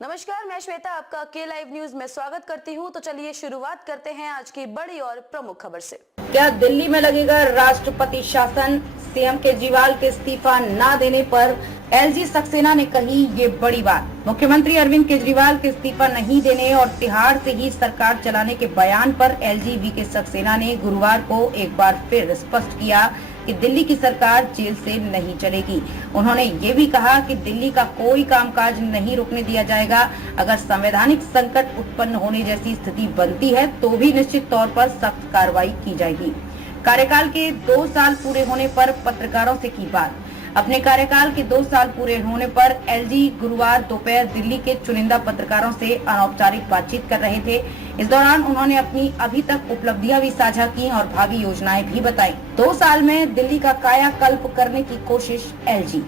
नमस्कार, मैं श्वेता आपका के लाइव न्यूज में स्वागत करती हूं। तो चलिए शुरुआत करते हैं आज की बड़ी और प्रमुख खबर से। क्या दिल्ली में लगेगा राष्ट्रपति शासन? सीएम केजरीवाल के इस्तीफा न देने पर एलजी सक्सेना ने कही ये बड़ी बात। मुख्यमंत्री अरविंद केजरीवाल के इस्तीफा नहीं देने और तिहाड़ से ही सरकार चलाने के बयान पर एलजी वीके सक्सेना ने गुरुवार को एक बार फिर स्पष्ट किया कि दिल्ली की सरकार जेल से नहीं चलेगी। उन्होंने ये भी कहा कि दिल्ली का कोई कामकाज नहीं रुकने दिया जाएगा। अगर संवैधानिक संकट उत्पन्न होने जैसी स्थिति बनती है तो भी निश्चित तौर पर सख्त कार्रवाई की जाएगी। कार्यकाल के 2 साल पूरे होने पर पत्रकारों से की बात। अपने कार्यकाल के 2 साल पूरे होने पर एलजी गुरुवार दोपहर दिल्ली के चुनिंदा पत्रकारों से अनौपचारिक बातचीत कर रहे थे। इस दौरान उन्होंने अपनी अभी तक उपलब्धियां भी साझा की और भावी योजनाएं भी बताई। 2 साल में दिल्ली का कायाकल्प करने की कोशिश एलजी।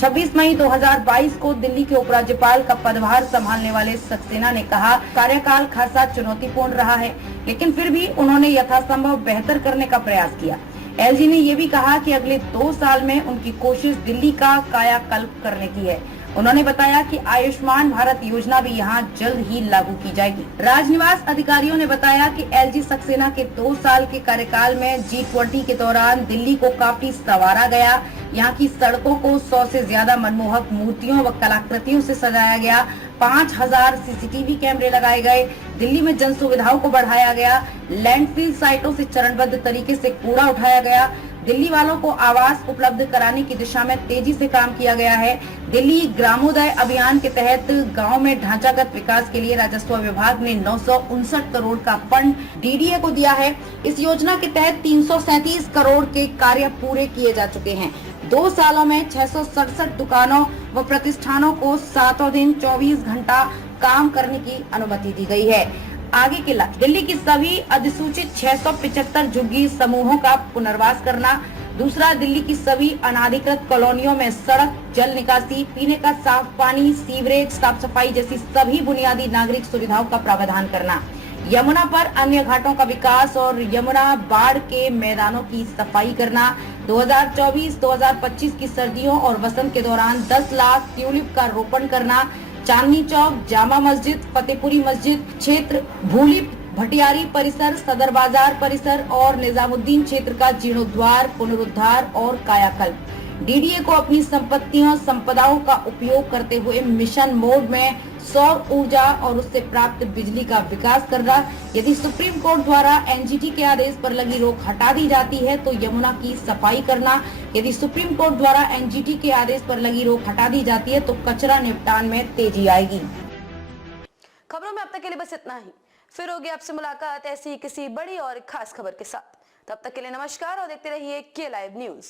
26 मई 2022 को दिल्ली के उपराज्यपाल का पदभार संभालने वाले सक्सेना ने कहा, कार्यकाल खासा चुनौतीपूर्ण रहा है, लेकिन फिर भी उन्होंने यथासंभव बेहतर करने का प्रयास किया। एलजी ने ये भी कहा कि अगले 2 साल में उनकी कोशिश दिल्ली का कायाकल्प करने की है। उन्होंने बताया कि आयुष्मान भारत योजना भी यहां जल्द ही लागू की जाएगी। राजनिवास अधिकारियों ने बताया कि एलजी सक्सेना के 2 साल के कार्यकाल में G20 के दौरान दिल्ली को काफी संवारा गया। यहाँ की सड़कों को 100 से ज्यादा मनमोहक मूर्तियों व कलाकृतियों से सजाया गया। 5000 सीसीटीवी कैमरे लगाए गए। दिल्ली में जन सुविधाओं को बढ़ाया गया। लैंडफिल साइटों से चरणबद्ध तरीके से कूड़ा उठाया गया। दिल्ली वालों को आवास उपलब्ध कराने की दिशा में तेजी से काम किया गया है। दिल्ली ग्रामोदय अभियान के तहत गांव में ढांचागत विकास के लिए राजस्व विभाग ने 959 करोड़ का फंड डीडीए को दिया है। इस योजना के तहत 337 करोड़ के कार्य पूरे किए जा चुके हैं। 2 सालों में 667 दुकानों व प्रतिष्ठानों को 7 दिन 24 घंटा काम करने की अनुमति दी गई है। आगे के लक्ष्य, दिल्ली की सभी अधिसूचित 675 झुग्गी समूहों का पुनर्वास करना। दूसरा, दिल्ली की सभी अनाधिकृत कॉलोनियों में सड़क, जल निकासी, पीने का साफ पानी, सीवरेज, साफ सफाई जैसी सभी बुनियादी नागरिक सुविधाओं का प्रावधान करना। यमुना पर अन्य घाटों का विकास और यमुना बाढ़ के मैदानों की सफाई करना। 2024-2025 की सर्दियों और वसंत के दौरान 10 लाख ट्यूलिप का रोपण करना। चांदनी चौक, जामा मस्जिद, फतेहपुरी मस्जिद क्षेत्र, भूली भटियारी परिसर, सदर बाजार परिसर और निजामुद्दीन क्षेत्र का जीर्णोद्धार, पुनरुद्धार और कायाकल्प। डीडीए को अपनी संपत्तियों संपदाओं का उपयोग करते हुए मिशन मोड में सौर ऊर्जा और उससे प्राप्त बिजली का विकास करना। यदि सुप्रीम कोर्ट द्वारा एनजीटी के आदेश पर लगी रोक हटा दी जाती है तो यमुना की सफाई करना। यदि सुप्रीम कोर्ट द्वारा एनजीटी के आदेश पर लगी रोक हटा दी जाती है तो कचरा निपटान में तेजी आएगी। खबरों में अब तक के लिए बस इतना ही। फिर होगी आपसे मुलाकात ऐसी किसी बड़ी और खास खबर के साथ। तब तक के लिए नमस्कार और देखते रहिए के लाइव न्यूज।